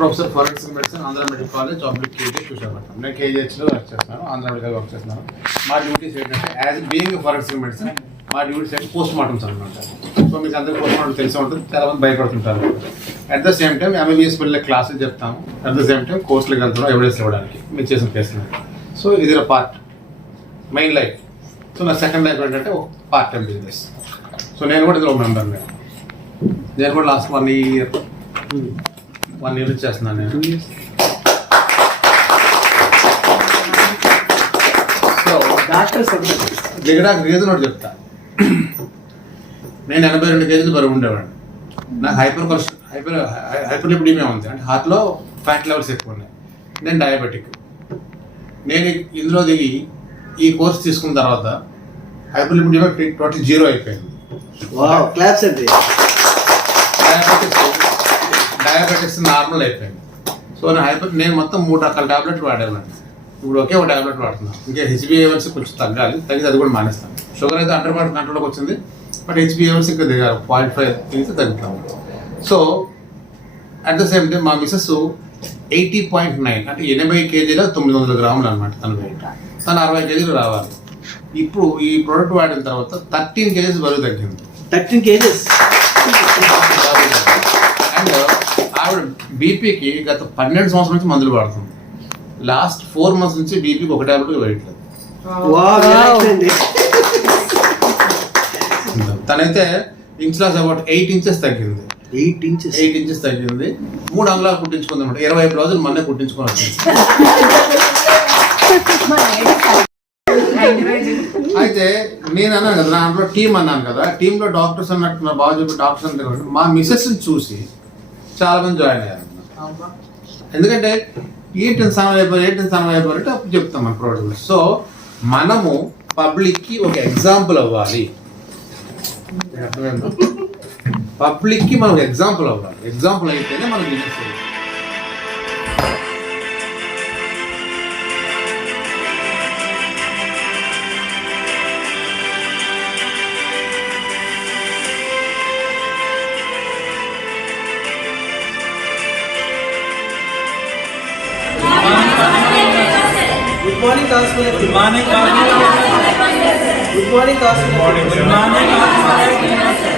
Professor forensic medicine Andhra medical college public KG Visakhapatnam. నేను కేజీహెచ్లో work చేస్తున్నాను, Andhra medical work చేస్తున్నాను. మా డ్యూటీస్ ఏంటంటే యాజ్ బీయింగ్ ఫారెన్సిక్ మెడిసిన్ మా డ్యూటీస్ ఏంటి పోస్ట్ మార్టమ్స్ అనమాట. సో మీకు అందరికీ పోస్ట్ మార్టం తెలిసి ఉంటుంది, చాలా మంది భయపడుతుంటారు. At the same time MBBS పిల్లల క్లాసులు చెప్తాము, అట్ ద సేమ్ టైం కోర్సులకు వెళ్తున్నాం ఎవిడెన్స్ ఇవ్వడానికి మీరు చేసిన కేసులు. సో ఇది పార్ట్ మెయిన్ లైఫ్. సో నా సెకండ్ లైఫ్ ఏంటంటే పార్ట్ టైం బిజినెస్. సో నేను కూడా ఇందులో మెంబర్. నేను కూడా లాస్ట్ 1 year చేస్తున్నాను నేను. సో డాక్టర్స్ దిగడానికి రీజన్ ఒకటి చెప్తా. నేను 82 kgs బరువు ఉండేవాడిని. నాకు హైపర్లిపిడీమియా ఉంది, అంటే హార్ట్లో ఫ్యాట్ లెవెల్స్ ఎక్కువ ఉన్నాయి. నేను డయాబెటిక్. నేను ఇందులో దిగి ఈ కోర్స్ తీసుకున్న తర్వాత హైపర్లిపిడీమియా టోటల్ 0 అయిపోయింది. డయాబెటిక్స్ నార్మల్ అయిపోయింది. సో నేను మొత్తం 3 రకాల టాబ్లెట్లు వాడేవాడిని. ఇప్పుడు ఒకే ఒక టాబ్లెట్ వాడుతున్నాను. ఇంకా హెచ్బిఏవన్స్ కొంచెం తగ్గితే అది కూడా మానేస్తాను. షుగర్ అయితే 100% కంట్రోల్కి వచ్చింది, బట్ హెచ్బిఏవన్స్ ఇంకా దిగారు 0.5 తిరిగితే తగ్గుతాము. So at the same time మా మిసెస్ 80.9 అంటే 80 kg 900 grams అనమాట తన వెయిట్. తను 60 kg రావాలి. ఇప్పుడు ఈ ప్రోడక్ట్ వాడిన తర్వాత 13 kgs బరువు తగ్గింది. 13 kgs. అండ్ ఆవిడ బీపీకి గత 12 సంవత్సరాల నుంచి మందులు వాడుతుంది. లాస్ట్ 4 months నుంచి బీపీకి ఒక టాబ్లెట్ వేయట్లేదు. తనైతే ఇంచులాస్ అబౌట్ 8 inches తగ్గింది. 8 inches తగ్గింది. 3 అంగుళాలు కుట్టించుకుంది అనమాట. 20 బ్లౌజులు మొన్నే కుట్టించుకొని వచ్చింది. అయితే నేను అన్నాను కదా, దాంట్లో టీమ్ అన్నాను కదా, టీంలో డాక్టర్స్ అన్నట్టు నా బాగా చెప్పి డాక్టర్స్ అంటే మా మిసెస్ని చూసి చాలా మంది జాయిన్ అయ్యారు. ఎందుకంటే ఏంటి సమయం అయిపోయారు అంటే అప్పుడు చెప్తాం మన ప్రోడక్ట్. సో మనము పబ్లిక్కి ఒక ఎగ్జాంపుల్ అవ్వాలి. పబ్లిక్కి మనం ఎగ్జాంపుల్ అవ్వాలి. ఎగ్జాంపుల్ అయితేనే మనం బిజినెస్ చేయాలి. Good morning, Councillor. Good morning, Councillor. Good morning, Councillor. Good morning, Councillor.